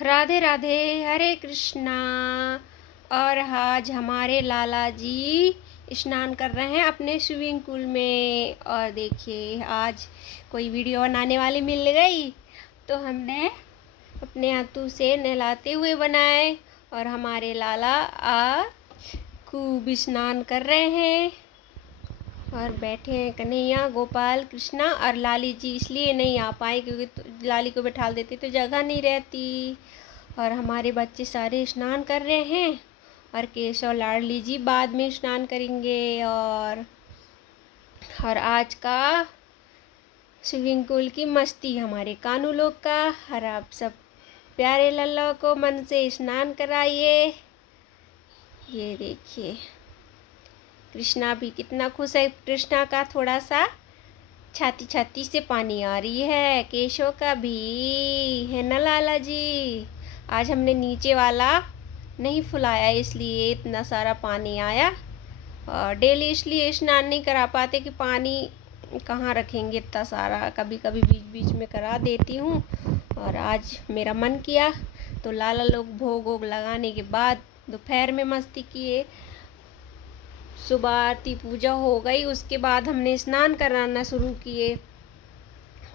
राधे राधे, हरे कृष्णा। और आज हमारे लाला जी स्नान कर रहे हैं अपने स्विमिंग पूल में। और देखिए, आज कोई वीडियो बनाने वाली मिल गई तो हमने अपने हाथों से नहलाते हुए बनाए। और हमारे लाला आज खूब स्नान कर रहे हैं और बैठे हैं कन्हैया, गोपाल, कृष्णा और लाली जी इसलिए नहीं आ पाए क्योंकि लाली को बैठा देते तो जगह नहीं रहती। और हमारे बच्चे सारे स्नान कर रहे हैं और केशव लाडली जी बाद में स्नान करेंगे। और आज का स्विमिंग पूल की मस्ती हमारे कानू लोग का। और आप सब प्यारे लल्ला को मन से स्नान कराइए। ये देखिए, कृष्णा भी कितना खुश है। कृष्णा का थोड़ा सा छाती छाती से पानी आ रही है, केशव का भी है ना लाला जी। आज हमने नीचे वाला नहीं फुलाया इसलिए इतना सारा पानी आया। और डेली इसलिए स्नान नहीं करा पाते कि पानी कहाँ रखेंगे इतना सारा, कभी कभी बीच बीच में करा देती हूँ। और आज मेरा मन किया तो लाला लोग भोग वोग लगाने के बाद दोपहर में मस्ती किए। सुबह आरती पूजा हो गई, उसके बाद हमने स्नान कराना शुरू किए।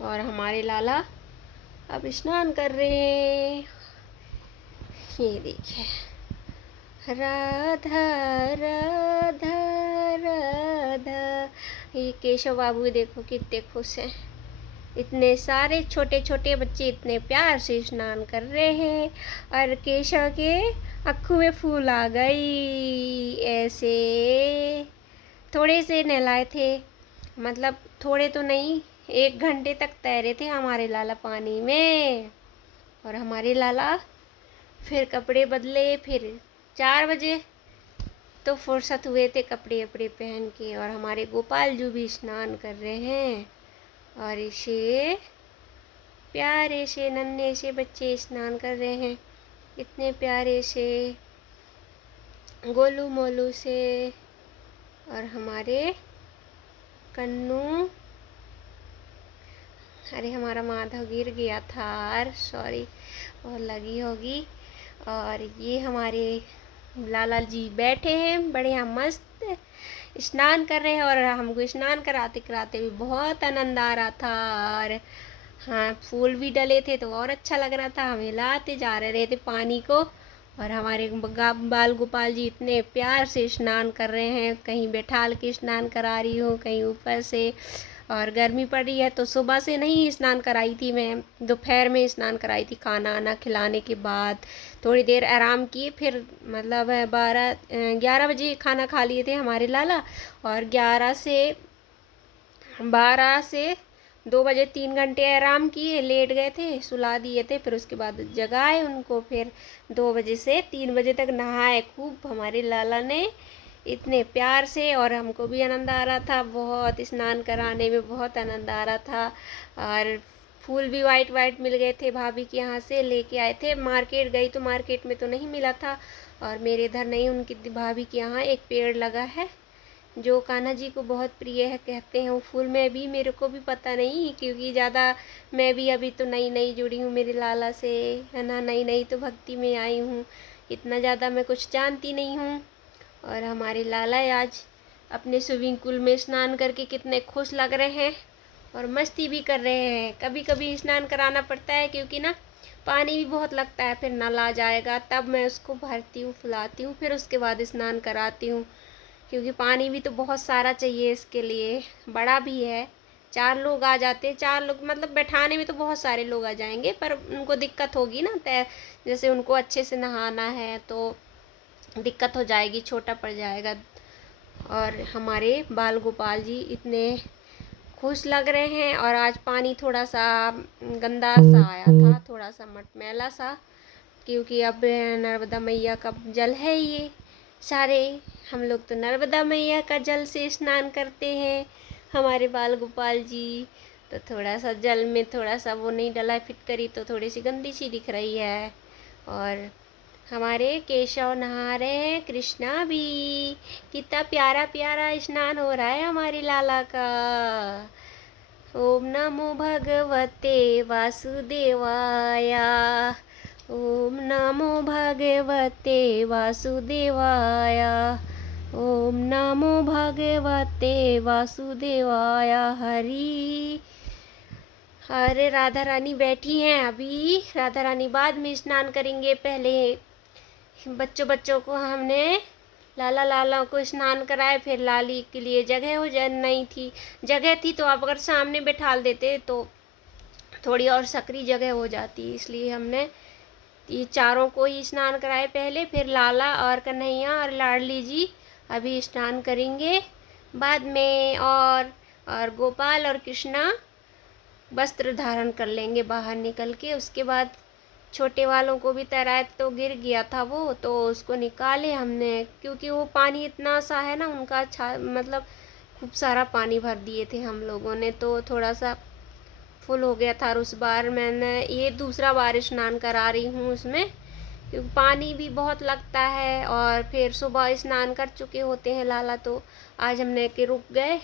और हमारे लाला अब स्नान कर रहे हैं। ये देखिए, राधा राधा राधा। ये केशव बाबू देखो कितने खुश हैं। इतने सारे छोटे छोटे बच्चे इतने प्यार से स्नान कर रहे हैं। और केशव के आँखों में फूल आ गई। ऐसे थोड़े से नहलाए थे, मतलब थोड़े तो नहीं, 1 घंटे तक तैरे थे हमारे लाला पानी में। और हमारे लाला फिर कपड़े बदले, फिर 4 बजे तो फुर्सत हुए थे कपड़े वपड़े पहन के। और हमारे गोपाल जी भी स्नान कर रहे हैं। और इसे प्यारे से नन्हे से बच्चे स्नान कर रहे हैं, इतने प्यारे से गोलू मोलू से। और हमारे कन्नू, अरे हमारा माधव गिर गया था, सॉरी, और लगी होगी। और ये हमारे लाला जी बैठे हैं बढ़िया मस्त स्नान कर रहे हैं। और हमको स्नान कराते कराते भी बहुत आनंद आ रहा था। और हाँ, फूल भी डले थे तो और अच्छा लग रहा था, हम हिलाते जा रहे थे पानी को। और हमारे बाल गोपाल जी इतने प्यार से स्नान कर रहे हैं, कहीं बैठा के स्नान करा रही हूँ, कहीं ऊपर से। और गर्मी पड़ रही है तो सुबह से नहीं स्नान कराई थी मैं, दोपहर में स्नान कराई थी खाना वाना खिलाने के बाद। थोड़ी देर आराम किए, फिर मतलब 11 बजे खाना खा लिए थे हमारे लाला। और 12 से 2 बजे 3 घंटे आराम किए, लेट गए थे, सुला दिए थे। फिर उसके बाद जगाए उनको, फिर 2 बजे से 3 बजे तक नहाए खूब हमारे लाला ने इतने प्यार से। और हमको भी आनंद आ रहा था बहुत, स्नान कराने में बहुत आनंद आ रहा था। और फूल भी वाइट वाइट मिल गए थे, भाभी के यहाँ से लेके आए थे। मार्केट गई तो मार्केट में तो नहीं मिला था। और मेरे इधर नहीं, उनकी भाभी के यहाँ एक पेड़ लगा है जो कान्हा जी को बहुत प्रिय है कहते हैं। वो फूल में भी मेरे को भी पता नहीं, क्योंकि ज़्यादा मैं भी अभी तो नई नई जुड़ी हूँ मेरे लाला से, है ना, नई नई तो भक्ति में आई हूँ, इतना ज़्यादा मैं कुछ जानती नहीं हूँ। और हमारे लाला आज अपने स्विमिंग पूल में स्नान करके कितने खुश लग रहे हैं और मस्ती भी कर रहे हैं। कभी कभी स्नान कराना पड़ता है क्योंकि ना पानी भी बहुत लगता है, फिर नल आ जाएगा तब मैं उसको भरती हूँ, फुलाती हूँ, फिर उसके बाद स्नान कराती हूँ। क्योंकि पानी भी तो बहुत सारा चाहिए इसके लिए, बड़ा भी है। 4 लोग आ जाते हैं, 4 लोग मतलब बैठाने में तो बहुत सारे लोग आ जाएंगे, पर उनको दिक्कत होगी ना, तय जैसे उनको अच्छे से नहाना है तो दिक्कत हो जाएगी, छोटा पड़ जाएगा। और हमारे बाल गोपाल जी इतने खुश लग रहे हैं। और आज पानी थोड़ा सा गंदा सा आया था, थोड़ा सा मटमैला सा, क्योंकि अब नर्मदा मैया का जल है ये सारे। हम लोग तो नर्मदा मैया का जल से स्नान करते हैं हमारे बाल गोपाल जी। तो थोड़ा सा जल में थोड़ा सा वो नहीं डला, फिटकरी तो थोड़ी सी गंदी सी दिख रही है। और हमारे केशव नहा रहे हैं, कृष्णा भी। कितना प्यारा प्यारा स्नान हो रहा है हमारे लाला का। ओम नमो भगवते वासुदेवाय। ओम ओम नमो भगवते वासुदेवाय। ओम नमो भगवते वासुदेवाय। हरि अरे राधा रानी बैठी हैं अभी। राधा रानी बाद में स्नान करेंगे। पहले बच्चों को हमने लाला लाला को स्नान कराए, फिर लाली के लिए जगह हो जा नहीं थी। जगह थी तो आप अगर सामने बैठाल देते तो थोड़ी और सकरी जगह हो जाती, इसलिए हमने ये चारों को ही स्नान कराए पहले, फिर लाला और कन्हैया और लाडली जी अभी स्नान करेंगे बाद में। और गोपाल और कृष्णा वस्त्र धारण कर लेंगे बाहर निकल के। उसके बाद छोटे वालों को भी तैराए तो गिर गया था वो, तो उसको निकाले हमने, क्योंकि वो पानी इतना सा है ना, उनका अच्छा मतलब खूब सारा पानी भर दिए थे हम लोगों ने, तो थोड़ा सा फुल हो गया था। और उस बार मैंने ये दूसरा बार स्नान करा रही हूँ उसमें, क्योंकि पानी भी बहुत लगता है। और फिर सुबह स्नान कर चुके होते हैं लाला, तो आज हमने के रुक गए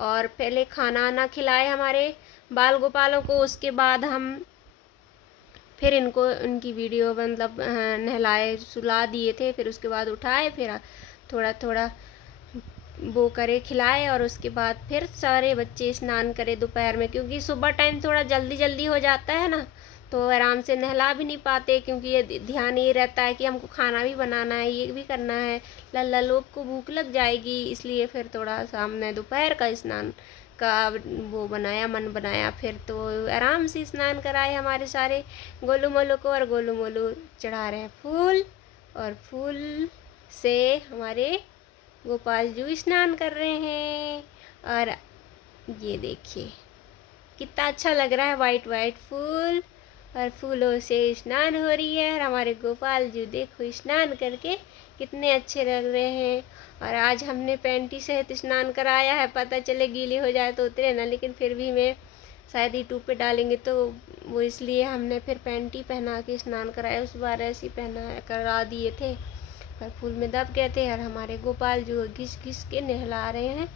और पहले खाना आना खिलाए हमारे बाल गोपालों को। उसके बाद हम फिर इनको इनकी वीडियो मतलब नहलाए सुला दिए थे, फिर उसके बाद उठाए, फिर थोड़ा थोड़ा वो करे खिलाए, और उसके बाद फिर सारे बच्चे स्नान करे दोपहर में, क्योंकि सुबह टाइम थोड़ा जल्दी जल्दी हो जाता है ना, तो आराम से नहला भी नहीं पाते, क्योंकि ये ध्यान ये रहता है कि हमको खाना भी बनाना है, ये भी करना है, लल्ला लोग को भूख लग जाएगी, इसलिए फिर थोड़ा सा हमने दोपहर का स्नान का वो बनाया, मन बनाया। फिर तो आराम से स्नान कराए हमारे सारे गोलू मोलू को, और गोलू मोलू चढ़ा रहे हैं फूल, और फूल से हमारे गोपाल जी स्नान कर रहे हैं। और ये देखिए कितना अच्छा लग रहा है, वाइट वाइट फूल, और फूलों से स्नान हो रही है। और हमारे गोपाल जी देखो स्नान करके कितने अच्छे लग रहे हैं। और आज हमने पैंटी सहित स्नान कराया है, पता चले गीले हो जाए तो उतरे ना, लेकिन फिर भी मैं शायद यूट्यूब पे डालेंगे तो वो, इसलिए हमने फिर पैंटी पहना के स्नान कराया। उस बार ऐसे ही पहना करा दिए थे पर फूल में दब गए थे। और हमारे गोपाल जो घिस घिस के नहला रहे हैं,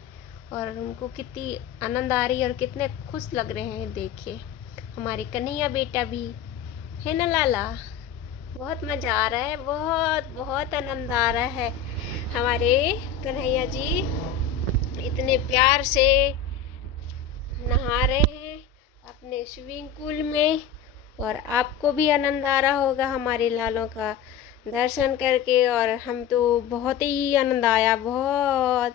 और उनको कितनी आनंद आ रही है और कितने खुश लग रहे हैं। देखिए हमारे कन्हैया बेटा भी है ना लाला, बहुत मज़ा आ रहा है, बहुत बहुत आनंद आ रहा है। हमारे कन्हैया जी इतने प्यार से नहा रहे हैं अपने स्विमिंग पूल में, और आपको भी आनंद आ रहा होगा हमारे लालों का दर्शन करके। और हम तो बहुत ही आनंद आया, बहुत।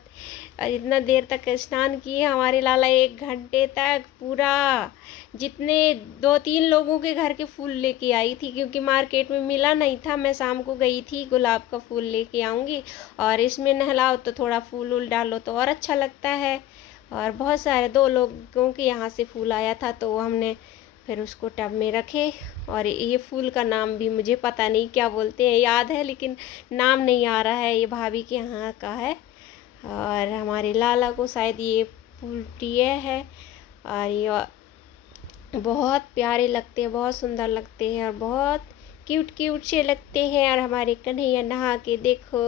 इतना देर तक स्नान किए हमारे लाला, 1 घंटे तक पूरा। जितने 2-3 लोगों के घर के फूल लेके आई थी, क्योंकि मार्केट में मिला नहीं था, मैं शाम को गई थी, गुलाब का फूल लेके आऊँगी, और इसमें नहलाओ तो थोड़ा फूल उल डालो तो और अच्छा लगता है। और बहुत सारे 2 लोगों के यहाँ से फूल आया था, तो हमने फिर उसको टब में रखे। और ये फूल का नाम भी मुझे पता नहीं क्या बोलते हैं, याद है लेकिन नाम नहीं आ रहा है। ये भाभी के यहाँ का है, और हमारे लाला को शायद ये फूल प्रिय है। और ये बहुत प्यारे लगते हैं, बहुत सुंदर लगते हैं, और बहुत क्यूट क्यूट से लगते हैं। और हमारे कन्हैया नहा के देखो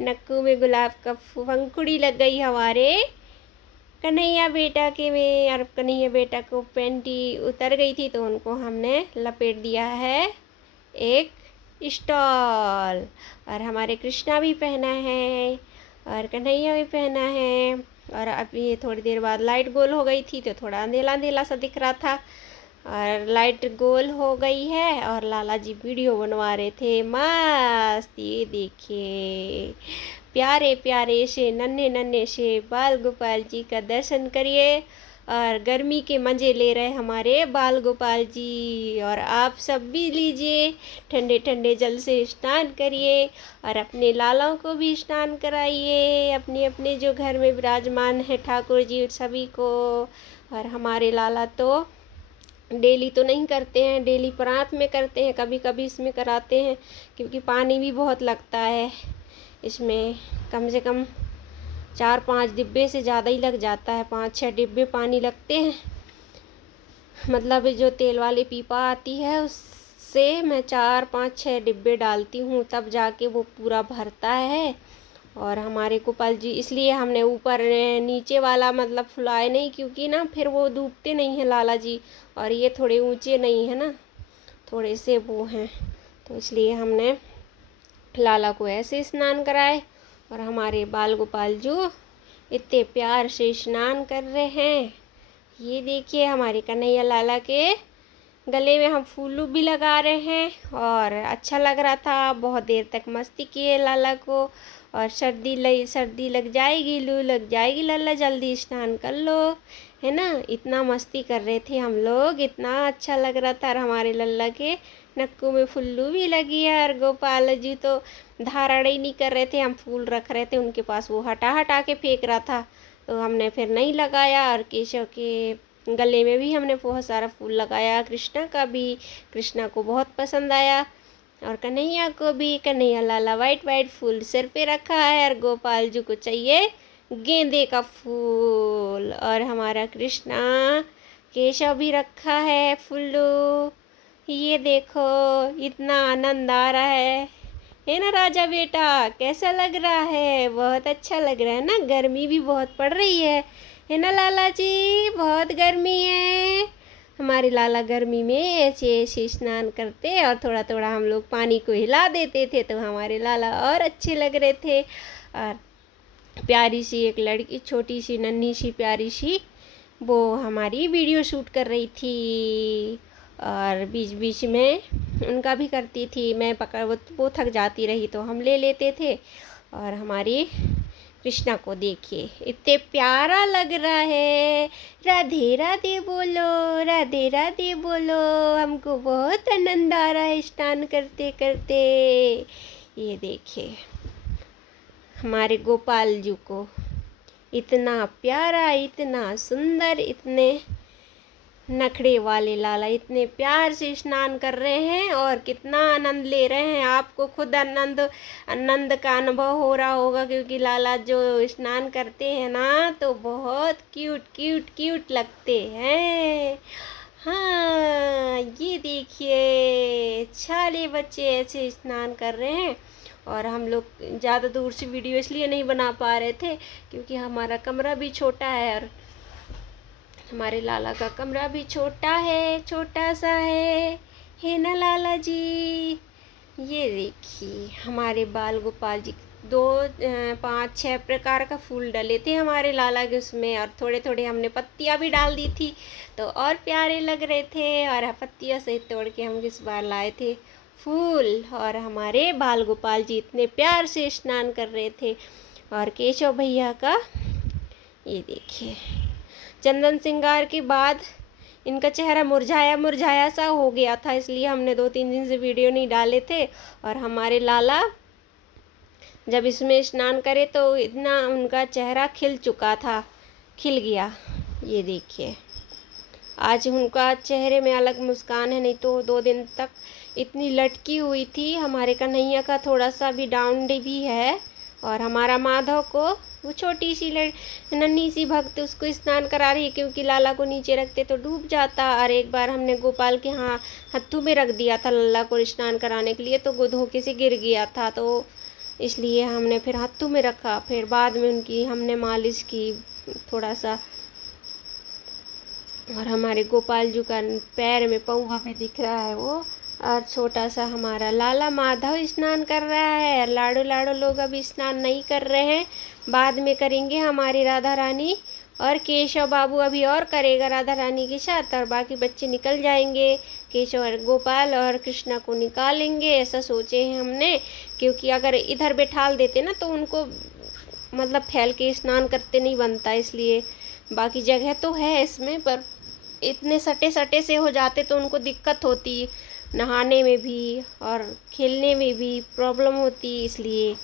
नक्कू में गुलाब का पंखुड़ी लग गई हमारे कन्हैया बेटा के में। और कन्हैया बेटा को पैंटी उतर गई थी, तो उनको हमने लपेट दिया है एक स्टॉल। और हमारे कृष्णा भी पहना है, और कन्हैया भी पहना है। और अभी थोड़ी देर बाद लाइट गोल हो गई थी, तो थोड़ा अंधेला अंधेला सा दिख रहा था, और लाइट गोल हो गई है। और लाला जी वीडियो बनवा रहे थे मस्त। ये देखिए प्यारे प्यारे से नन्हे नन्हे से बाल गोपाल जी का दर्शन करिए, और गर्मी के मज़े ले रहे हमारे बाल गोपाल जी। और आप सब भी लीजिए, ठंडे ठंडे जल से स्नान करिए, और अपने लालाओं को भी स्नान कराइए, अपने अपने जो घर में विराजमान है ठाकुर जी सभी को। और हमारे लाला तो डेली तो नहीं करते हैं, डेली प्रात में करते हैं, कभी कभी इसमें कराते हैं, क्योंकि पानी भी बहुत लगता है इसमें। कम से कम 4-5 डिब्बे से ज़्यादा ही लग जाता है, 5-6 डिब्बे पानी लगते हैं। मतलब जो तेल वाली पीपा आती है उससे मैं 4-5-6 डिब्बे डालती हूँ, तब जाके वो पूरा भरता है। और हमारे गोपाल जी इसलिए हमने ऊपर नीचे वाला मतलब फुलाए नहीं, क्योंकि ना फिर वो डूबते नहीं हैं लाला जी, और ये थोड़े ऊंचे नहीं है ना, थोड़े से वो हैं, तो इसलिए हमने लाला को ऐसे स्नान कराए। और हमारे बाल गोपाल जो इतने प्यार से स्नान कर रहे हैं। ये देखिए हमारे कन्हैया लाला के गले में हम फूल भी लगा रहे हैं और अच्छा लग रहा था। बहुत देर तक मस्ती किए लाला को। और सर्दी लग जाएगी, लू लग जाएगी लाला, जल्दी स्नान कर लो, है ना। इतना मस्ती कर रहे थे हम लोग, इतना अच्छा लग रहा था। और हमारे लल्ला के नक्कू में फुल्लू भी लगी है। और गोपाल जी तो धारण ही नहीं कर रहे थे, हम फूल रख रहे थे उनके पास, वो हटा हटा के फेंक रहा था, तो हमने फिर नहीं लगाया। और केशव के गले में भी हमने बहुत सारा फूल लगाया, कृष्णा का भी, कृष्णा को बहुत पसंद आया। और कन्हैया को भी, कन्हैया लाला वाइट वाइट फूल सिर पे रखा है। और गोपाल जी को चाहिए गेंदे का फूल। और हमारा कृष्णा केशव भी रखा है फुल्लू। ये देखो इतना आनंद आ रहा है ना राजा बेटा, कैसा लग रहा है? बहुत अच्छा लग रहा है ना। गर्मी भी बहुत पड़ रही है ना लाला जी, बहुत गर्मी है। हमारे लाला गर्मी में ऐसे ऐसे स्नान करते और थोड़ा थोड़ा हम लोग पानी को हिला देते थे, तो हमारे लाला और अच्छे लग रहे थे। और प्यारी सी एक लड़की, छोटी सी नन्ही सी प्यारी सी, वो हमारी वीडियो शूट कर रही थी। और बीच बीच में उनका भी करती थी, मैं पकड़ वो थक जाती रही तो हम ले लेते थे। और हमारी कृष्णा को देखिए इतने प्यारा लग रहा है। राधे राधे बोलो, राधे राधे बोलो, हमको बहुत आनंद आ रहा है स्नान करते करते। ये देखिए हमारे गोपाल जी को इतना प्यारा, इतना सुंदर, इतने नखड़े वाले लाला इतने प्यार से स्नान कर रहे हैं और कितना आनंद ले रहे हैं। आपको खुद आनंद का अनुभव हो रहा होगा, क्योंकि लाला जो स्नान करते हैं ना तो बहुत क्यूट क्यूट क्यूट लगते हैं। हाँ ये देखिए सारे बच्चे ऐसे स्नान कर रहे हैं। और हम लोग ज़्यादा दूर से वीडियो इसलिए नहीं बना पा रहे थे क्योंकि हमारा कमरा भी छोटा है और हमारे लाला का कमरा भी छोटा है, छोटा सा है ना लाला जी। ये देखिए हमारे बाल गोपाल जी 5-6 प्रकार का फूल डले थे हमारे लाला के उसमें, और थोड़े थोड़े हमने पत्तियां भी डाल दी थी तो और प्यारे लग रहे थे। और पत्तियां से तोड़ के हम इस बार लाए थे फूल। और हमारे बाल गोपाल जी इतने प्यार से स्नान कर रहे थे। और केशव भैया का ये देखिए चंदन श्रृंगार के बाद इनका चेहरा मुरझाया मुरझाया सा हो गया था, इसलिए हमने 2-3 दिन से वीडियो नहीं डाले थे। और हमारे लाला जब इसमें स्नान करे तो इतना उनका चेहरा खिल चुका था, खिल गया। ये देखिए आज उनका चेहरे में अलग मुस्कान है, नहीं तो 2 दिन तक इतनी लटकी हुई थी। हमारे कन्हैया का थोड़ा सा भी डाउन भी है। और हमारा माधव को वो छोटी सी नन्ही सी भक्त उसको स्नान करा रही है, क्योंकि लाला को नीचे रखते तो डूब जाता। और एक बार हमने गोपाल के हत्थू में रख दिया था लल्ला को स्नान कराने के लिए, तो वो धोखे से गिर गया था, तो इसलिए हमने फिर हत्थू में रखा। फिर बाद में उनकी हमने मालिश की थोड़ा सा। और हमारे गोपाल जी का पैर में पौवा में दिख रहा है वो। और छोटा सा हमारा लाला माधव स्नान कर रहा है। लाडो लाडो लोग अभी स्नान नहीं कर रहे हैं, बाद में करेंगे हमारी राधा रानी। और केशव बाबू अभी और करेगा राधा रानी के साथ, और बाकी बच्चे निकल जाएंगे। केशव और गोपाल और कृष्णा को निकालेंगे, ऐसा सोचे हैं हमने, क्योंकि अगर इधर बैठाल देते ना तो उनको मतलब फैल के स्नान करते नहीं बनता, इसलिए। बाकी जगह तो है इसमें, पर इतने सटे सटे से हो जाते तो उनको दिक्कत होती, नहाने में भी और खेलने में भी प्रॉब्लम होती, इसलिए।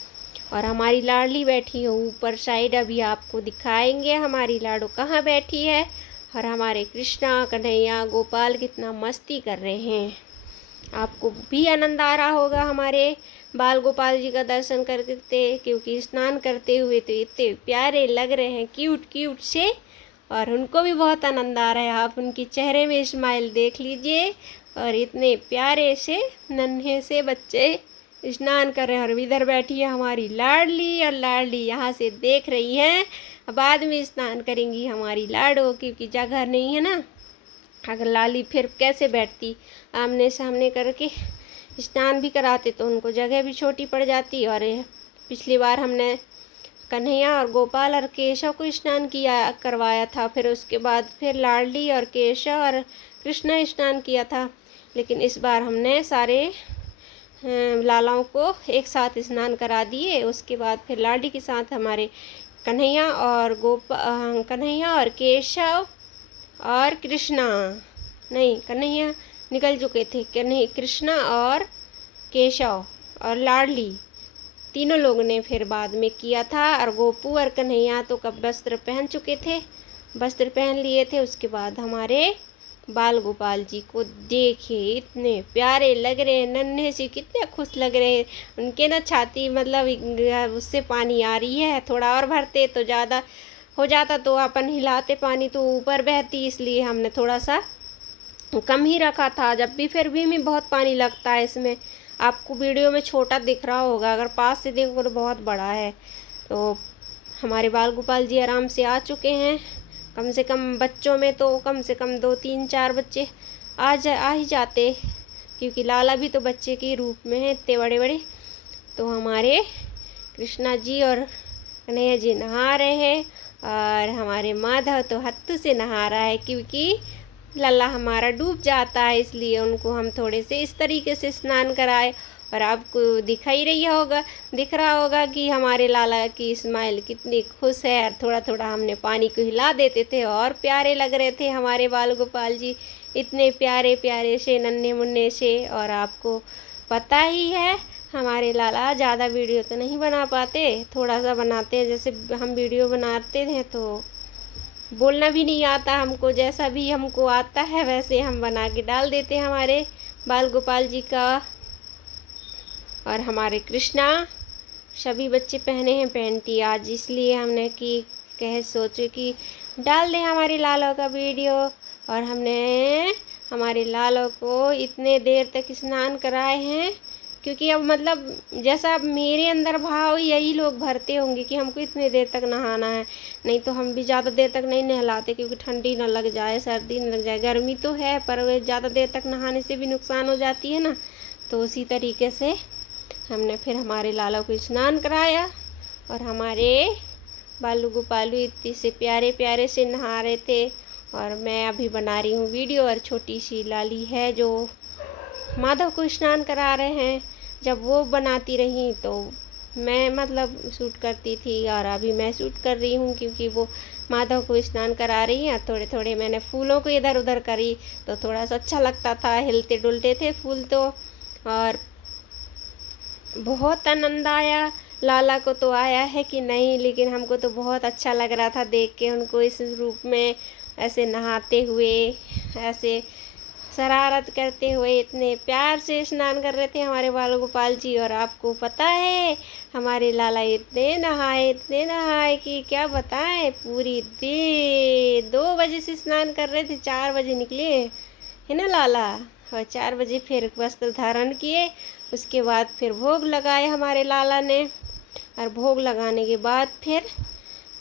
और हमारी लाडली बैठी है ऊपर साइड, अभी आपको दिखाएंगे हमारी लाडो कहाँ बैठी है। और हमारे कृष्णा कन्हैया गोपाल कितना मस्ती कर रहे हैं। आपको भी आनंद आ रहा होगा हमारे बाल गोपाल जी का दर्शन करते, क्योंकि स्नान करते हुए तो इतने प्यारे लग रहे हैं, क्यूट क्यूट से। और उनको भी बहुत आनंद आ रहा है, आप उनके चेहरे में स्माइल देख लीजिए। और इतने प्यारे से नन्हे से बच्चे स्नान कर रहे हैं। और इधर बैठी है हमारी लाडली, और लाडली यहाँ से देख रही है। बाद में स्नान करेंगी हमारी लाडो, क्योंकि जगह नहीं है ना, अगर लाली फिर कैसे बैठती आमने सामने करके स्नान भी कराते तो उनको जगह भी छोटी पड़ जाती। और पिछली बार हमने कन्हैया और गोपाल और केशव को स्नान करवाया था, फिर उसके बाद फिर लाडली और केशव और कृष्ण स्नान किया था। लेकिन इस बार हमने सारे लालाओं को एक साथ स्नान करा दिए। उसके बाद फिर लाडली के साथ हमारे कन्हैया और केशव और कृष्णा, नहीं कन्हैया निकल चुके थे, कृष्णा और केशव और लाडली तीनों लोगों ने फिर बाद में किया था। और गोपू और कन्हैया तो कब वस्त्र पहन चुके थे, वस्त्र पहन लिए थे। उसके बाद हमारे बाल गोपाल जी को देखे, इतने प्यारे लग रहे हैं, नन्हे से कितने खुश लग रहे हैं। उनके ना छाती मतलब उससे पानी आ रही है। थोड़ा और भरते तो ज़्यादा हो जाता, तो अपन हिलाते पानी तो ऊपर बहती, इसलिए हमने थोड़ा सा कम ही रखा था। जब भी फिर भी बहुत पानी लगता है इसमें। आपको वीडियो में छोटा दिख रहा होगा, अगर पास से देखो तो बहुत बड़ा है। तो हमारे बाल गोपाल जी आराम से आ चुके हैं। कम से कम बच्चों में तो कम से कम 2 3 4 बच्चे आ ही जाते, क्योंकि लाला भी तो बच्चे के रूप में है, इतने बड़े बड़े। तो हमारे कृष्णा जी और कन्हैया जी नहा रहे हैं, और हमारे माधव तो हत्थू से नहा रहा है, क्योंकि लल्ला हमारा डूब जाता है, इसलिए उनको हम थोड़े से इस तरीके से स्नान कराए। और आपको दिख रहा होगा कि हमारे लाला की स्माइल कितनी खुश है। और थोड़ा थोड़ा हमने पानी को हिला देते थे, और प्यारे लग रहे थे हमारे बाल गोपाल जी, इतने प्यारे प्यारे से, नन्हे मुन्ने से। और आपको पता ही है हमारे लाला ज़्यादा वीडियो तो नहीं बना पाते, थोड़ा सा बनाते हैं। जैसे हम वीडियो बनाते हैं तो बोलना भी नहीं आता हमको, जैसा भी हमको आता है वैसे हम बना के डाल देते हैं हमारे बाल गोपाल जी का। और हमारे कृष्णा, सभी बच्चे पहने हैं पैंटी आज, इसलिए हमने सोचे कि डाल दें हमारे लालों का वीडियो। और हमने हमारे लालों को इतने देर तक स्नान कराए हैं, क्योंकि अब मतलब जैसा मेरे अंदर भाव यही लोग भरते होंगे कि हमको इतने देर तक नहाना है। नहीं तो हम भी ज़्यादा देर तक नहीं नहलाते, क्योंकि ठंडी ना लग जाए, सर्दी ना लग जाए। गर्मी तो है, पर ज़्यादा देर तक नहाने से भी नुकसान हो जाती है ना। तो उसी तरीके से हमने फिर हमारे लाला को स्नान कराया। और हमारे बालू गोपालू इतने से प्यारे प्यारे से नहा रहे थे। और मैं अभी बना रही हूँ वीडियो, और छोटी सी लाली है जो माधव को स्नान करा रहे हैं। जब वो बनाती रही तो मैं मतलब शूट करती थी, और अभी मैं शूट कर रही हूँ, क्योंकि वो माधव को स्नान करा रही हैं। थोड़े थोड़े मैंने फूलों को इधर उधर करी, तो थोड़ा सा अच्छा लगता था, हिलते डुलते थे फूल तो। और बहुत आनंद आया। लाला को तो आया है कि नहीं, लेकिन हमको तो बहुत अच्छा लग रहा था देख के उनको इस रूप में, ऐसे नहाते हुए, ऐसे शरारत करते हुए, इतने प्यार से स्नान कर रहे थे हमारे बाल गोपाल जी। और आपको पता है हमारे लाला इतने नहाए कि क्या बताएं, पूरी 2 बजे से स्नान कर रहे थे, 4 बजे निकले है ना लाला। और 4 बजे फिर वस्त्र धारण किए। उसके बाद फिर भोग लगाए हमारे लाला ने, और भोग लगाने के बाद फिर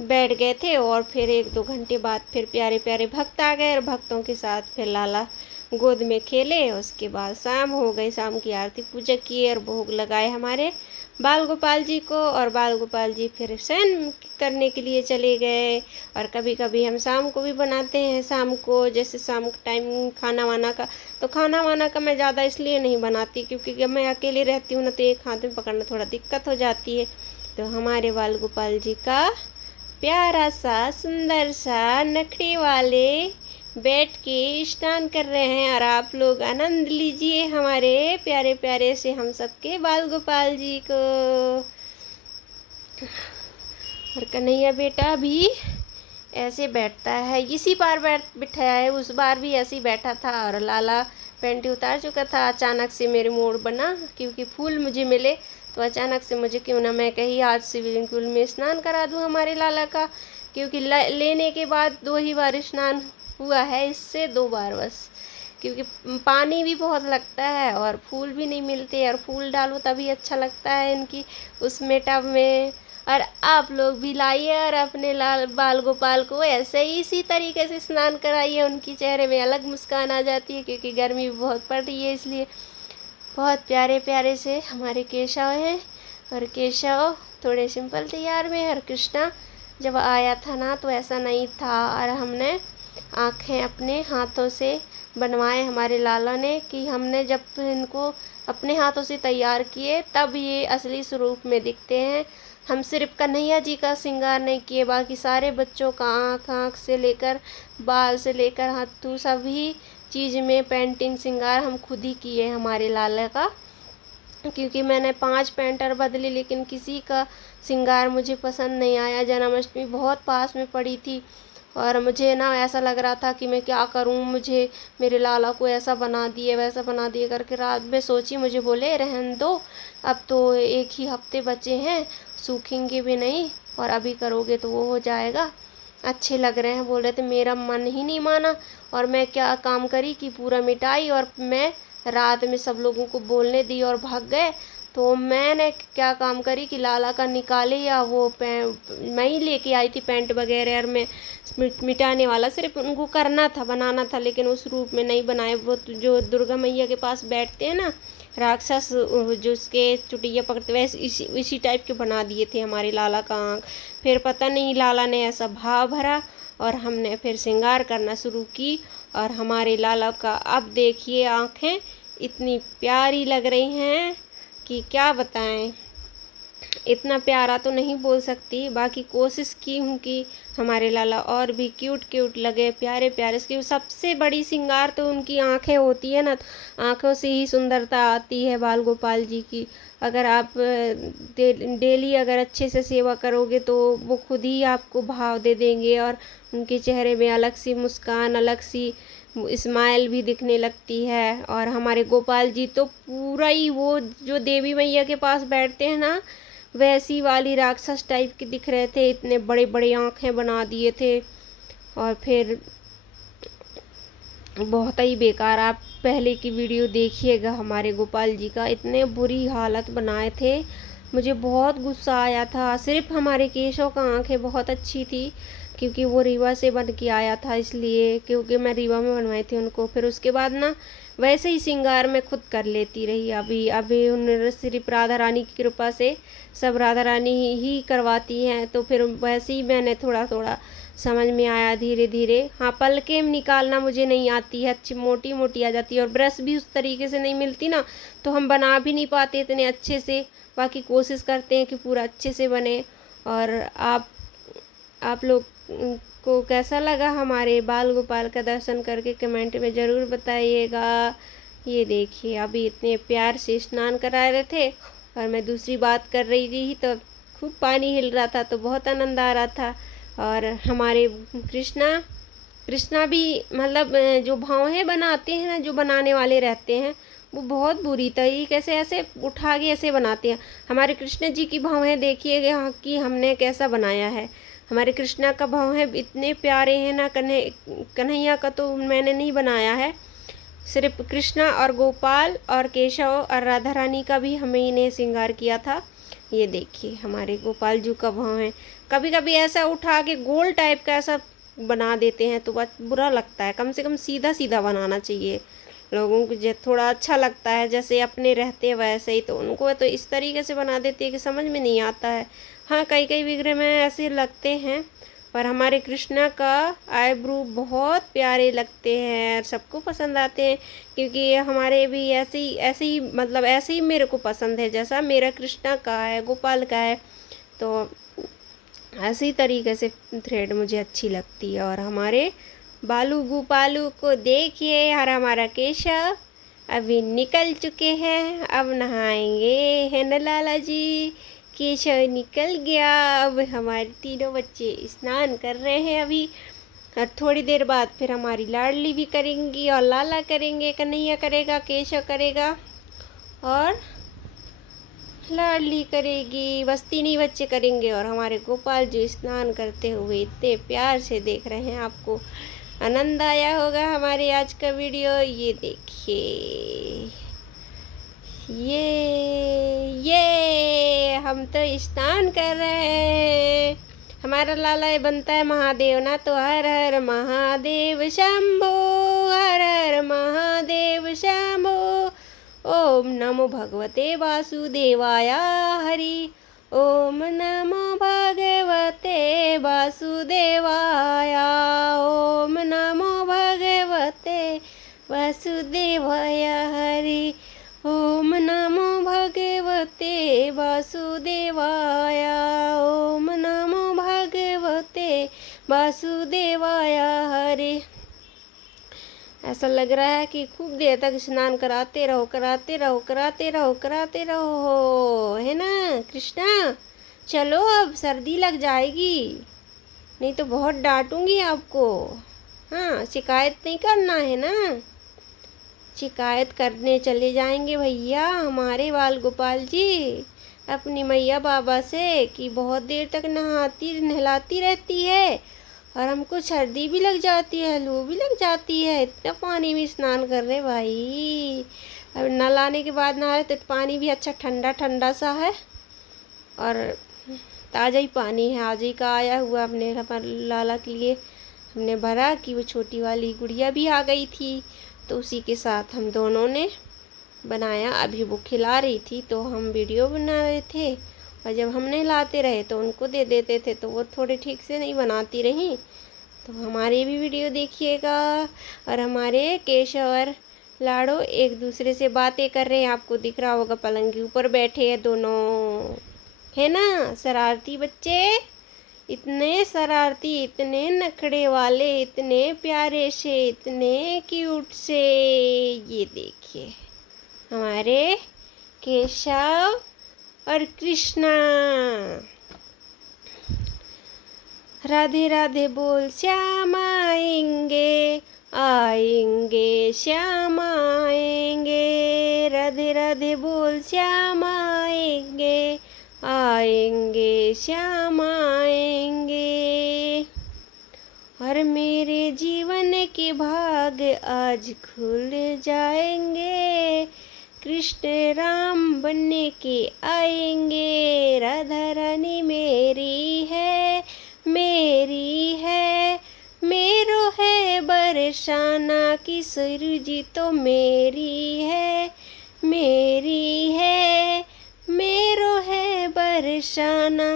बैठ गए थे। और फिर 1 2 घंटे बाद फिर प्यारे प्यारे भक्त आ गए, और भक्तों के साथ फिर लाला गोद में खेले। उसके बाद शाम हो गई, शाम की आरती पूजा किए और भोग लगाए हमारे बाल गोपाल जी को। और बाल गोपाल जी फिर शयन करने के लिए चले गए। और कभी कभी हम शाम को भी बनाते हैं, शाम को जैसे शाम के टाइम खाना वाना का, तो खाना वाना का मैं ज़्यादा इसलिए नहीं बनाती, क्योंकि जब मैं अकेले रहती हूँ ना, तो एक हाथ में पकड़ना थोड़ा दिक्कत हो जाती है। तो हमारे बाल गोपाल जी का प्यारा सा, सुंदर सा, नखरे वाले बैठ के स्नान कर रहे हैं। और आप लोग आनंद लीजिए हमारे प्यारे प्यारे से हम सबके बाल गोपाल जी को। और कन्हैया बेटा भी ऐसे बैठता है, इसी बार बिठाया है, उस बार भी ऐसे ही बैठा था। और लाला पैंटी उतार चुका था। अचानक से मेरे मूड बना, क्योंकि फूल मुझे मिले, तो अचानक से मुझे क्यों ना मैं कहीं आज स्विमिंग पूल में स्नान करा दूँ हमारे लाला का, क्योंकि लेने के बाद 2 ही बार स्नान हुआ है, इससे 2 बार बस, क्योंकि पानी भी बहुत लगता है और फूल भी नहीं मिलते, और फूल डालो तभी अच्छा लगता है इनकी उसमें टब में। और आप लोग भी लाइए और अपने लाल बाल गोपाल को ऐसे ही इसी तरीके से स्नान कराइए, उनकी चेहरे में अलग मुस्कान आ जाती है, क्योंकि गर्मी भी बहुत पड़ रही है इसलिए। बहुत प्यारे प्यारे से हमारे केशव हैं। और केशव थोड़े सिंपल तैयार में। और कृष्णा जब आया था ना तो ऐसा नहीं था, और हमने आँखें अपने हाथों से बनवाए हमारे लाला ने, कि हमने जब इनको अपने हाथों से तैयार किए तब ये असली स्वरूप में दिखते हैं। हम सिर्फ कन्हैया जी का श्रृंगार नहीं किए, बाकी सारे बच्चों का आँख से लेकर बाल से लेकर हाथों सभी चीज़ में पेंटिंग श्रृंगार हम खुद ही किए हमारे लाला का। क्योंकि मैंने 5 पेंटर बदली लेकिन किसी का श्रृंगार मुझे पसंद नहीं आया। जन्माष्टमी बहुत पास में पड़ी थी और मुझे ना ऐसा लग रहा था कि मैं क्या करूं, मुझे मेरे लाला को ऐसा बना दिए वैसा बना दिए करके रात में सोची। मुझे बोले रहने दो, अब तो 1 ही हफ्ते बचे हैं, सूखेंगे भी नहीं और अभी करोगे तो वो हो जाएगा, अच्छे लग रहे हैं बोल रहे थे। मेरा मन ही नहीं माना और मैं क्या काम करी कि पूरा मिटाई और मैं रात में सब लोगों को बोलने दी और भाग गए। तो मैंने क्या काम करी कि लाला का निकाले या वो मैं ही लेके आई थी पेंट वगैरह, और मैं मिटाने वाला सिर्फ उनको करना था, बनाना था, लेकिन उस रूप में नहीं बनाए। वो जो दुर्गा मैया के पास बैठते हैं ना राक्षस, जो उसके चुटिया पकड़ते वैसे इसी टाइप के बना दिए थे हमारे लाला का आँख। फिर पता नहीं लाला ने ऐसा भाव भरा और हमने फिर श्रृंगार करना शुरू की। और हमारे लाला का अब देखिए आँखें इतनी प्यारी लग रही हैं कि क्या बताएं। इतना प्यारा तो नहीं बोल सकती, बाकी कोशिश की हूँ कि हमारे लाला और भी क्यूट क्यूट लगे, प्यारे प्यारे। इसकी सबसे बड़ी श्रृंगार तो उनकी आँखें होती है ना, आँखों से ही सुंदरता आती है बाल गोपाल जी की। अगर आप डेली अगर अच्छे से सेवा करोगे तो वो खुद ही आपको भाव दे देंगे और उनके चेहरे में अलग सी मुस्कान, अलग सी स्माइल भी दिखने लगती है। और हमारे गोपाल जी तो पूरा ही वो जो देवी मैया के पास बैठते हैं ना वैसी वाली राक्षस टाइप के दिख रहे थे, इतने बड़े बड़े आँखें बना दिए थे। और फिर बहुत ही बेकार, आप पहले की वीडियो देखिएगा हमारे गोपाल जी का, इतने बुरी हालत बनाए थे। मुझे बहुत गुस्सा आया था। सिर्फ हमारे केशव का आँखें बहुत अच्छी थी क्योंकि वो रीवा से बन के आया था, इसलिए क्योंकि मैं रीवा में बनवाई थी उनको। फिर उसके बाद ना वैसे ही श्रृंगार मैं खुद कर लेती रही। अभी अभी उन सिर्फ राधा रानी की कृपा से सब राधा रानी ही करवाती हैं, तो फिर वैसे ही मैंने थोड़ा थोड़ा समझ में आया धीरे धीरे। हाँ, पलकें निकालना मुझे नहीं आती है, अच्छी मोटी मोटी आ जाती है, और ब्रश भी उस तरीके से नहीं मिलती ना तो हम बना भी नहीं पाते इतने अच्छे से। बाकी कोशिश करते हैं कि पूरा अच्छे से बने। और आप लोग को कैसा लगा हमारे बाल गोपाल का दर्शन करके कमेंट में ज़रूर बताइएगा। ये देखिए अभी इतने प्यार से स्नान करा रहे थे और मैं दूसरी बात कर रही थी तो खूब पानी हिल रहा था, तो बहुत आनंद आ रहा था। और हमारे कृष्णा भी मतलब जो भौहें बनाते हैं ना, जो बनाने वाले रहते हैं वो बहुत बुरी तरीके से ऐसे उठा के ऐसे बनाते हैं। हमारे कृष्ण जी की भौहें देखिएगा कि हमने कैसा बनाया है। हमारे कृष्णा का भौहें इतने प्यारे हैं ना, कन्हैया का तो मैंने नहीं बनाया है, सिर्फ कृष्णा और गोपाल और केशव और राधा रानी का भी हमें इन्हें श्रृंगार किया था। ये देखिए हमारे गोपाल जी का भाव है। कभी कभी ऐसा उठा के गोल टाइप का ऐसा बना देते हैं तो बुरा लगता है। कम से कम सीधा सीधा बनाना चाहिए, लोगों को जो थोड़ा अच्छा लगता है जैसे अपने रहते हैं वैसे ही, तो उनको तो इस तरीके से बना देते हैं कि समझ में नहीं आता है। हाँ, कई कई विग्रह में ऐसे लगते हैं, पर हमारे कृष्णा का आईब्रो बहुत प्यारे लगते हैं, सबको पसंद आते हैं क्योंकि ये हमारे भी ऐसे ही मतलब ऐसे ही मेरे को पसंद है जैसा मेरा कृष्णा का है, गोपाल का है, तो ऐसी तरीके से थ्रेड मुझे अच्छी लगती है। और हमारे बालू गोपालू को देखिए, और हमारा केशव अभी निकल चुके हैं, अब नहाएंगे, है ना लाला जी। केशव निकल गया, अब हमारे तीनों बच्चे स्नान कर रहे हैं अभी, और थोड़ी देर बाद फिर हमारी लाडली भी करेंगी और लाला करेंगे, कन्हैया करेगा, केशव करेगा और लाडली करेगी, बस तीन ही बच्चे करेंगे। और हमारे गोपाल जी स्नान करते हुए इतने प्यार से देख रहे हैं, आपको आनंद आया होगा हमारे आज का वीडियो। ये देखिए ये हम तो स्नान कर रहे हैं। हमारा लाला बनता है महादेव ना, तो हर हर महादेव शंभो, हर हर महादेव शंभो, ओम नमो भगवते वासुदेवाय हरि। ओम नमो भगवते वासुदेवाय। ओम नमो भगवते वासुदेवाय हरि। ओम नमो भगवते वासुदेवाय। ओम नमो भगवते वासुदेवाय हरि। ऐसा लग रहा है कि खूब देर तक स्नान कराते रहो, कराते रहो, कराते रहो, कराते रहो, है ना कृष्णा। चलो अब सर्दी लग जाएगी, नहीं तो बहुत डांटूंगी आपको। हाँ, शिकायत नहीं करना है ना। शिकायत करने चले जाएंगे भैया हमारे बाल गोपाल जी अपनी मैया बाबा से कि बहुत देर तक नहलाती रहती है और हमको सर्दी भी लग जाती है, लू भी लग जाती है। इतना पानी में स्नान कर रहे भाई। अब नहलाने के बाद नहाए तो पानी भी अच्छा ठंडा ठंडा सा है और ताज़ा ही पानी है। आज ही का आया हुआ अपने लाला के लिए हमने भरा कि वो छोटी वाली गुड़िया भी आ गई थी, तो उसी के साथ हम दोनों ने बनाया। अभी वो खिला रही थी तो हम वीडियो बना रहे थे और जब हम नहलाते रहे तो उनको दे देते थे, तो वो थोड़े ठीक से नहीं बनाती रही। तो हमारे भी वीडियो देखिएगा। और हमारे केशव और लाडो एक दूसरे से बातें कर रहे हैं, आपको दिख रहा होगा, पलंग के ऊपर बैठे हैं दोनों, है ना शरारती बच्चे। इतने शरारती, इतने नखड़े वाले, इतने प्यारे से, इतने क्यूट से। ये देखिए हमारे केशव और कृष्णा। राधे राधे बोल श्याम आएंगे, आएंगे श्याम आएंगे। राधे राधे बोल श्याम आएंगे, आएंगे श्याम आएंगे। और मेरे जीवन के भाग आज खुल जाएंगे, कृष्ण राम बनने के आएंगे। राधा रानी मेरी है, मेरी है, मेरो है बरसाना, किशोर जी तो मेरी है, मेरी है, मेरो है बरसाना।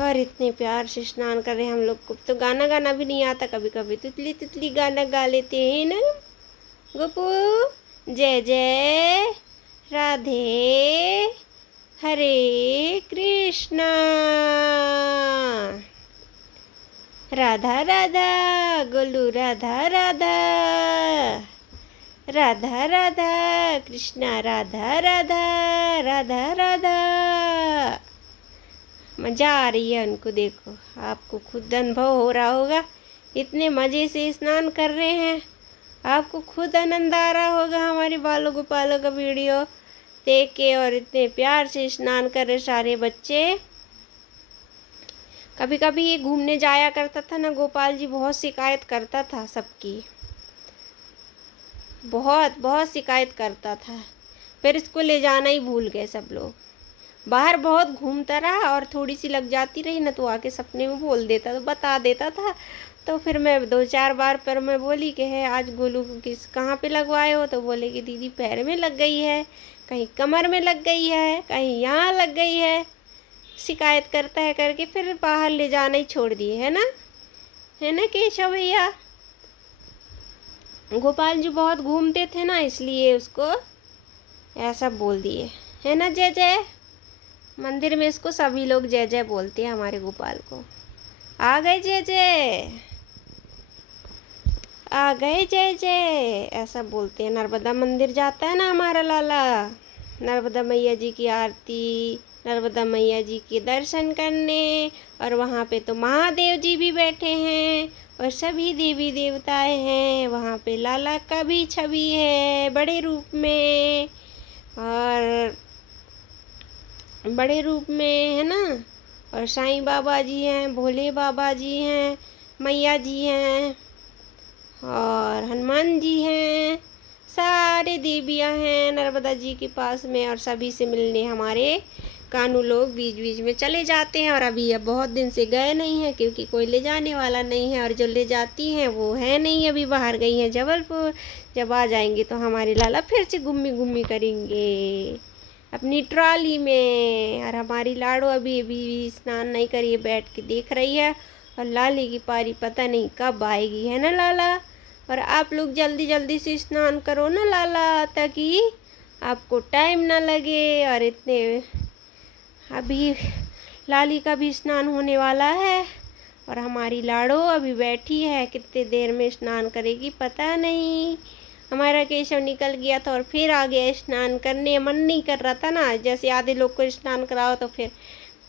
और इतने प्यार से स्नान कर रहे हैं हम लोग को तो गाना गाना भी नहीं आता। कभी कभी तुतली तुतली गाना गा लेते हैं ना गोपू। जय जय राधे, हरे कृष्णा। राधा राधा गोलू, राधा राधा, राधा राधा कृष्णा, राधा राधा, राधा राधा। मज़ा आ रही है उनको, देखो आपको खुद अनुभव हो रहा होगा। इतने मज़े से स्नान कर रहे हैं, आपको खुद आनंद आ रहा होगा हमारे बालों गोपालों का वीडियो देख के। और इतने प्यार से स्नान कर रहे सारे बच्चे। कभी कभी ये घूमने जाया करता था ना गोपाल जी, बहुत शिकायत करता था सबकी, बहुत बहुत शिकायत करता था। फिर इसको ले जाना ही भूल गए सब लोग। बाहर बहुत घूमता रहा और थोड़ी सी लग जाती रही ना तो आके सपने में बोल देता, तो बता देता था। तो फिर मैं 2-4 बार पर मैं बोली कि है आज गोलू को किस कहाँ पे लगवाए हो, तो बोले कि दीदी पैर में लग गई है, कहीं कमर में लग गई है, कहीं यहाँ लग गई है। शिकायत करता है करके फिर बाहर ले जाना ही छोड़ दिए, है ना केशव भैया। गोपाल जी बहुत घूमते थे ना, इसलिए उसको ऐसा बोल दिए, है ना। जय जय। मंदिर में इसको सभी लोग जय जय बोलते हैं हमारे गोपाल को। आ गए जय जय, आ गए जय जय, ऐसा बोलते हैं। नर्मदा मंदिर जाता है ना हमारा लाला, नर्मदा मैया जी की आरती, नर्मदा मैया जी के दर्शन करने। और वहाँ पे तो महादेव जी भी बैठे हैं और सभी देवी देवताएं हैं। वहाँ पे लाला का भी छवि है बड़े रूप में, और बड़े रूप में, है ना। और साईं बाबा जी हैं, भोले बाबा जी हैं, मैया जी हैं और हनुमान जी हैं, सारे देवियां हैं नर्मदा जी के पास में। और सभी से मिलने हमारे कानू लोग बीच बीच में चले जाते हैं, और अभी अब बहुत दिन से गए नहीं हैं क्योंकि कोई ले जाने वाला नहीं है, और जो ले जाती हैं वो है नहीं, अभी बाहर गई हैं जबलपुर। जब आ जाएंगे तो हमारे लाला फिर से घूमी घूमी करेंगे अपनी ट्रॉली में। और हमारी लाडो अभी अभी स्नान नहीं करी, बैठ के देख रही है, और लाली की पारी पता नहीं कब आएगी, है ना लाला। और आप लोग जल्दी जल्दी से स्नान करो ना लाला, ताकि आपको टाइम ना लगे। और इतने अभी लाली का भी स्नान होने वाला है, और हमारी लाडो अभी बैठी है, कितने देर में स्नान करेगी पता नहीं। हमारा केशव निकल गया था और फिर आ गया स्नान करने, मन नहीं कर रहा था ना, जैसे आधे लोग को स्नान कराओ तो फिर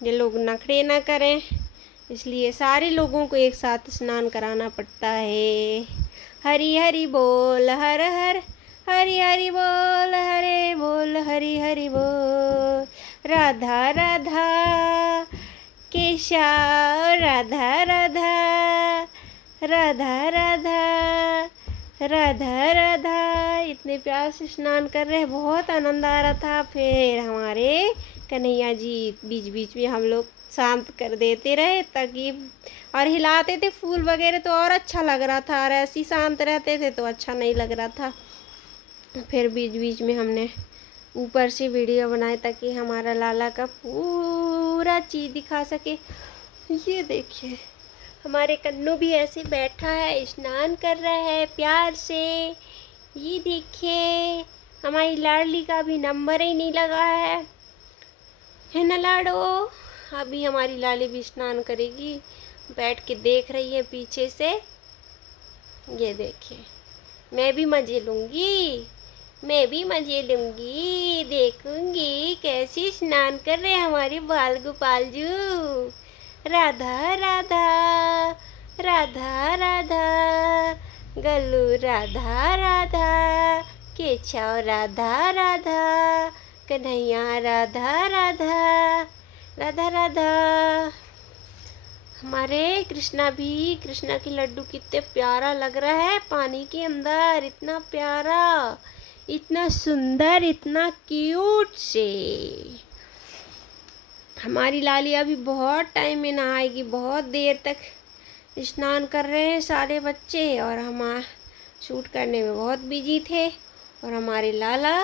ये लोग नखरे ना करें, इसलिए सारे लोगों को एक साथ स्नान कराना पड़ता है। हरी हरी बोल हर हर, हरी हरी बोल हरे बोल, हरी हरी बोल। राधा राधा केशव, राधा राधा, राधा राधा, राधा राधा। इतने प्यार से स्नान कर रहे हैं, बहुत आनंद आ रहा था। फिर हमारे कन्हैया जी बीच बीच में हम लोग शांत कर देते रहे, ताकि और हिलाते थे फूल वगैरह तो और अच्छा लग रहा था, और ऐसे ही शांत रहते थे तो अच्छा नहीं लग रहा था। फिर बीच बीच में हमने ऊपर से वीडियो बनाए ताकि हमारा लाला का पूरा चीज़ दिखा सके। ये देखिए हमारे कन्नू भी ऐसे बैठा है, स्नान कर रहा है प्यार से। ये देखिए हमारी लाडली का भी नंबर ही नहीं लगा है ना लाडो। अभी हमारी लाली भी स्नान करेगी, बैठ के देख रही है पीछे से। ये देखिए मैं भी मज़े लूँगी, मैं भी मज़े लूँगी, देखूँगी कैसे स्नान कर रहे हैं हमारे बाल गोपाल जू। राधा राधा, राधा राधा, गल्लू राधा राधा, केशव राधा राधा, कन्हैया राधा राधा, राधा राधा। हमारे कृष्णा भी, कृष्णा के लड्डू कितने प्यारा लग रहा है पानी के अंदर, इतना प्यारा, इतना सुंदर, इतना क्यूट से। हमारी लाली अभी बहुत टाइम में नहाएगी, बहुत देर तक स्नान कर रहे हैं सारे बच्चे, और हम शूट करने में बहुत बिजी थे। और हमारे लाला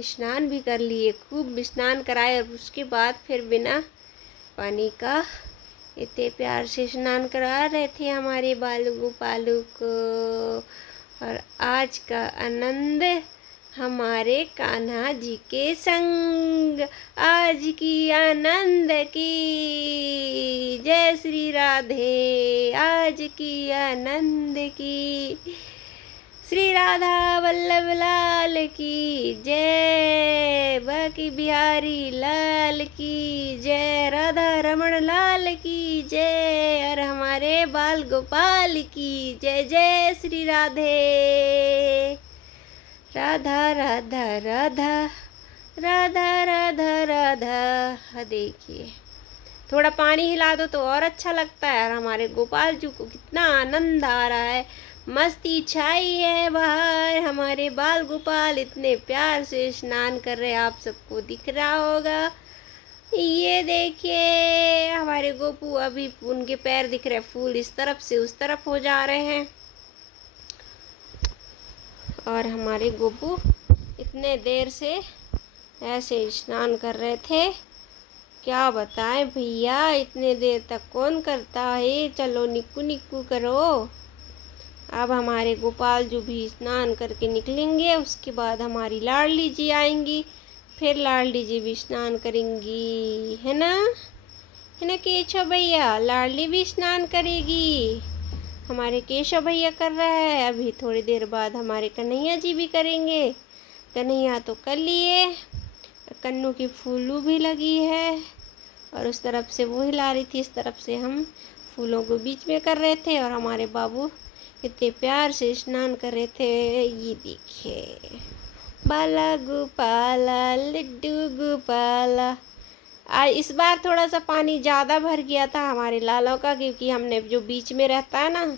स्नान भी कर लिए, खूब स्नान कराए, और उसके बाद फिर बिना पानी का इतने प्यार से स्नान करा रहे थे हमारे बालू गोपालू को। और आज का आनंद हमारे कान्हा जी के संग, आज की आनंद की जय श्री राधे, आज की आनंद की श्री राधा वल्लभ लाल की जय, बाकी बिहारी लाल की जय, राधा रमण लाल की जय, और हमारे बाल गोपाल की जय। जय श्री राधे। राधा राधा राधा, राधा राधा राधा। देखिए थोड़ा पानी हिला दो तो और अच्छा लगता है, और हमारे गोपाल जी को कितना आनंद आ रहा है, मस्ती छाई है बाहर। हमारे बाल गोपाल इतने प्यार से स्नान कर रहे हैं, आप सबको दिख रहा होगा। ये देखिए हमारे गोपू, अभी उनके पैर दिख रहे, फूल इस तरफ से उस तरफ हो जा रहे हैं, और हमारे गोपू इतने देर से ऐसे स्नान कर रहे थे, क्या बताएं भैया, इतने देर तक कौन करता है। चलो निक्कू निक्कू करो। अब हमारे गोपाल जो भी स्नान करके निकलेंगे, उसके बाद हमारी लाडली जी आएंगी, फिर लाडली जी भी स्नान करेंगी, है ना केशव भैया। लाडली भी स्नान करेगी, हमारे केशव भैया कर रहा है, अभी थोड़ी देर बाद हमारे कन्हैया जी भी करेंगे। कन्हैया तो कर लिए, कन्नू की फूलू भी लगी है, और उस तरफ से वो हिला रही थी, इस तरफ से हम फूलों को बीच में कर रहे थे, और हमारे बाबू इतने प्यार से स्नान कर रहे थे। ये देखिए बाला गोपाला लड्डू गोपाला। आज इस बार थोड़ा सा पानी ज़्यादा भर गया था हमारे लालों का, क्योंकि हमने जो बीच में रहता है ना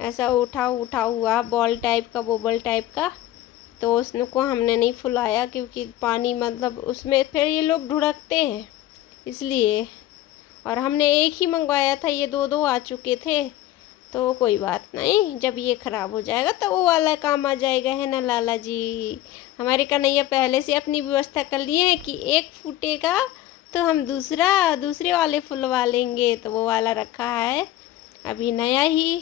ऐसा उठा हुआ बॉल टाइप का, बोबल टाइप का, तो उसको हमने नहीं फुलाया, क्योंकि पानी मतलब उसमें फिर ये लोग ढुढ़कते हैं, इसलिए। और हमने एक ही मंगवाया था, ये दो दो आ चुके थे। तो कोई बात नहीं, जब ये ख़राब हो जाएगा तो वो वाला काम आ जाएगा, है ना लाला जी। हमारे कन्हैया पहले से अपनी व्यवस्था कर लिए हैं कि एक फूटेगा तो हम दूसरे वाले फुलवा लेंगे। तो वो वाला रखा है अभी नया ही,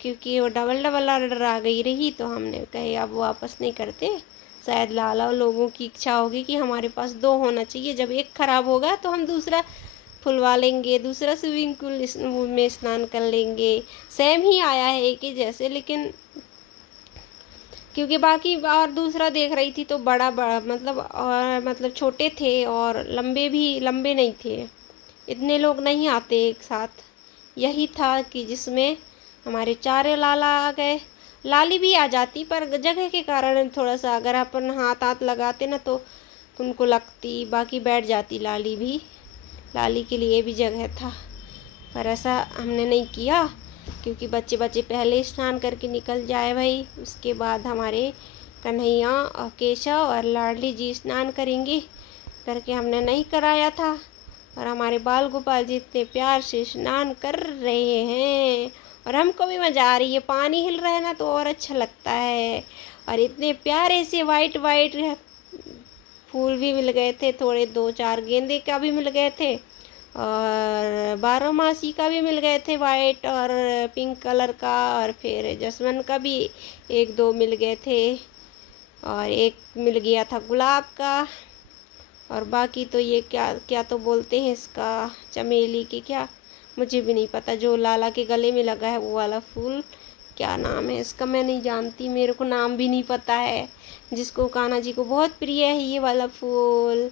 क्योंकि वो डबल डबल ऑर्डर आ गई रही तो हमने कहे अब वापस नहीं करते। शायद लाला लोगों की इच्छा होगी कि हमारे पास दो होना चाहिए, जब एक ख़राब होगा तो हम दूसरा खुलवा लेंगे, दूसरा स्विमिंग पूल में स्नान कर लेंगे। सेम ही आया है एक ही जैसे, लेकिन क्योंकि बाकी और दूसरा देख रही थी तो बड़ा बड़ा मतलब, और मतलब छोटे थे और लंबे नहीं थे। इतने लोग नहीं आते एक साथ। यही था कि जिसमें हमारे चारे लाला आ गए। लाली भी आ जाती पर जगह के कारण थोड़ा सा अगर अपन हाथ हाथ लगाते ना तो उनको लगती, बाकी बैठ जाती लाली भी। लाली के लिए भी जगह था, पर ऐसा हमने नहीं किया क्योंकि बच्चे बच्चे पहले स्नान करके निकल जाए भाई। उसके बाद हमारे कन्हैया और केशव और लाडली जी स्नान करेंगे करके हमने नहीं कराया था। और हमारे बाल गोपाल जी इतने प्यार से स्नान कर रहे हैं और हमको भी मज़ा आ रही है। पानी हिल रहा है ना तो और अच्छा लगता है। और इतने प्यारे से वाइट वाइट फूल भी मिल गए थे, थोड़े दो चार गेंदे का भी मिल गए थे और बारहमासी का भी मिल गए थे, वाइट और पिंक कलर का। और फिर जसमन का भी एक दो मिल गए थे और एक मिल गया था गुलाब का। और बाकी तो ये क्या क्या तो बोलते हैं इसका, चमेली की क्या, मुझे भी नहीं पता। जो लाला के गले में लगा है वो वाला फूल क्या नाम है इसका मैं नहीं जानती, मेरे को नाम भी नहीं पता है। जिसको कान्हा जी को बहुत प्रिय है ये वाला फूल।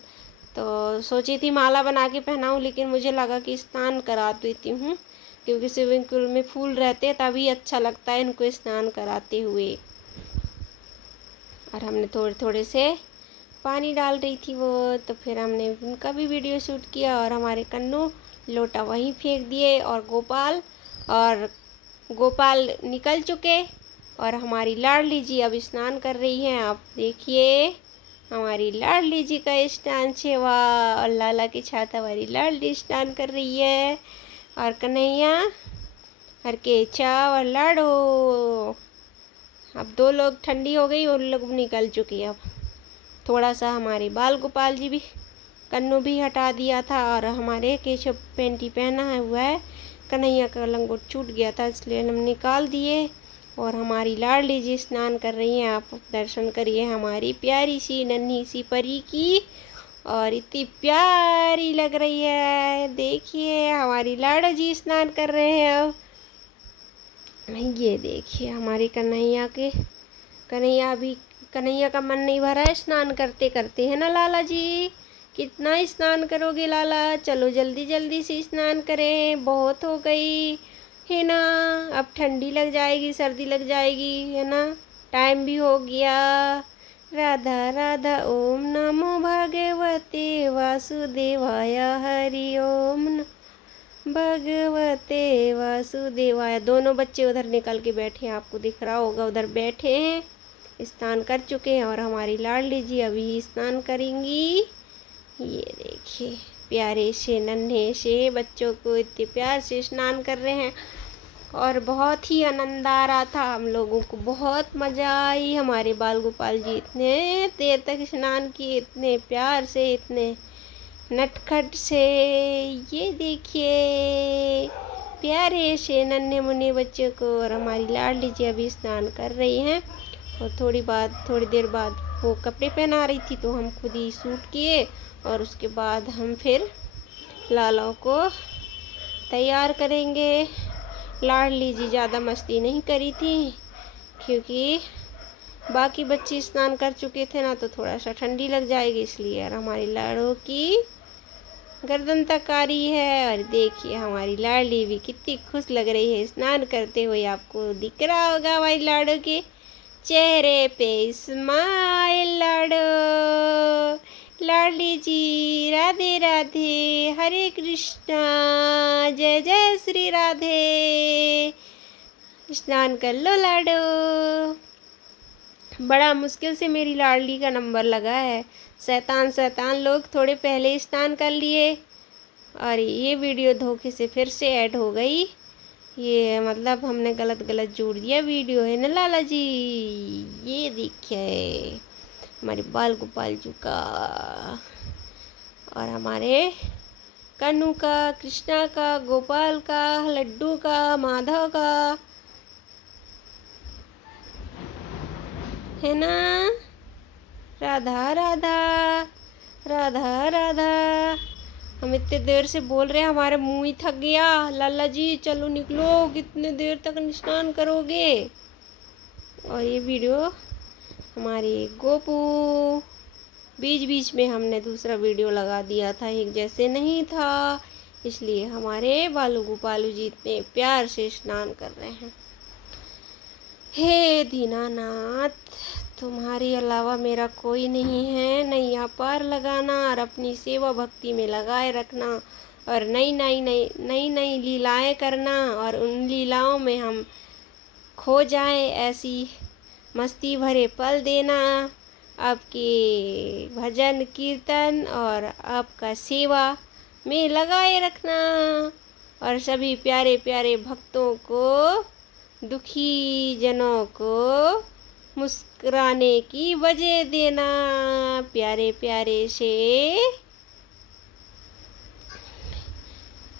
तो सोची थी माला बना के पहनाऊँ, लेकिन मुझे लगा कि स्नान करा देती हूँ क्योंकि स्विमिंग पूल में फूल रहते हैं तभी अच्छा लगता है इनको स्नान कराते हुए। और हमने थोड़े थोड़े से पानी डाल रही थी वो, तो फिर हमने उनका भी वीडियो शूट किया। और हमारे कन्नू लोटा वहीं फेंक दिए और गोपाल निकल चुके। और हमारी लाडली जी अब स्नान कर रही हैं, आप देखिए हमारी लाडली जी का स्नान सेवा। और लाला की छात हमारी लाडली स्नान कर रही है और कन्हैया और केशव और लाडो। अब दो लोग ठंडी हो गई और लोग निकल चुके। अब थोड़ा सा हमारे बाल गोपाल जी भी, कन्नू भी हटा दिया था और हमारे केशव पेंटी पहना हुआ है। कन्हैया का लंगोट छूट गया था इसलिए हम निकाल दिए। और हमारी लाडली जी स्नान कर रही हैं, आप दर्शन करिए हमारी प्यारी सी नन्ही सी परी की। और इतनी प्यारी लग रही है, देखिए हमारी लाडो जी स्नान कर रहे हैं। अब ये देखिए हमारे कन्हैया का मन नहीं भरा है स्नान करते करते, है ना लाला जी। कितना स्नान करोगे लाला, चलो जल्दी जल्दी से स्नान करें, बहुत हो गई है ना। अब ठंडी लग जाएगी, सर्दी लग जाएगी, है ना। टाइम भी हो गया। राधा राधा ओम नमो भगवते वासुदेवाय हरि ओम भगवते वासुदेवाय। दोनों बच्चे उधर निकल के बैठे हैं, आपको दिख रहा होगा, उधर बैठे हैं, स्नान कर चुके हैं। और हमारी लाडली जी अभी स्नान करेंगी। ये देखिए प्यारे से नन्हे से बच्चों को इतने प्यार से स्नान कर रहे हैं। और बहुत ही आनंद आ रहा था, हम लोगों को बहुत मज़ा आई। हमारे बाल गोपाल जी इतने देर तक स्नान किए, इतने प्यार से, इतने नटखट से। ये देखिए प्यारे से नन्हे मुन्ने बच्चों को। और हमारी लाडली जी अभी स्नान कर रही हैं। और थोड़ी देर बाद वो कपड़े पहना रही थी तो हम खुद ही सूट किए। और उसके बाद हम फिर लाला को तैयार करेंगे। लाडली जी ज़्यादा मस्ती नहीं करी थी क्योंकि बाकी बच्चे स्नान कर चुके थे ना, तो थोड़ा सा ठंडी लग जाएगी इसलिए। और हमारी लाडो की गर्दन तक आ रही है। और देखिए हमारी लाडली भी कितनी खुश लग रही है स्नान करते हुए, आपको दिख रहा होगा हमारी लाडो के चेहरे पे स्माइल। लाडली जी राधे राधे, हरे कृष्णा, जय जय श्री राधे। स्नान कर लो लाडो। बड़ा मुश्किल से मेरी लाडली का नंबर लगा है। शैतान लोग थोड़े पहले स्नान कर लिए और ये वीडियो धोखे से फिर से ऐड हो गई। ये मतलब हमने गलत जोड़ दिया वीडियो, है ना लाला जी। ये देखिए हमारे बाल गोपाल जी का और हमारे कन्नू का, कृष्णा का, गोपाल का, लड्डू का, माधव का, है ना। राधा राधा राधा राधा। हम इतने देर से बोल रहे हैं, हमारे मुंह ही थक गया। लाला जी चलो निकलो, कितने देर तक स्नान करोगे। और ये वीडियो हमारे गोपू, बीच बीच में हमने दूसरा वीडियो लगा दिया था, एक जैसे नहीं था, इसलिए हमारे बालू गोपालू जी इतने प्यार से स्नान कर रहे हैं। हे दीनानाथ, तुम्हारे अलावा मेरा कोई नहीं है। नैया पार लगाना और अपनी सेवा भक्ति में लगाए रखना और नई लीलाएं करना और उन लीलाओं में हम खो जाएं, ऐसी मस्ती भरे पल देना। आपके भजन कीर्तन और आपका सेवा में लगाए रखना और सभी प्यारे प्यारे भक्तों को, दुखी जनों को मुस्कुराने की वजह देना। प्यारे प्यारे से।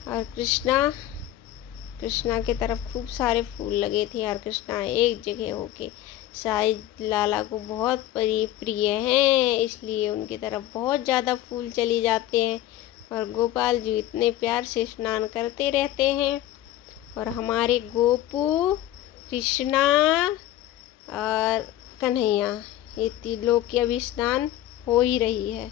और कृष्णा के तरफ खूब सारे फूल लगे थे और कृष्णा एक जगह होके शायद लाला को बहुत प्रिय हैं, इसलिए उनकी तरफ बहुत ज़्यादा फूल चले जाते हैं। और गोपाल जी इतने प्यार से स्नान करते रहते हैं। और हमारे गोपू, कृष्णा और कन्हैया, ये तीनों की अभी स्नान हो ही रही है।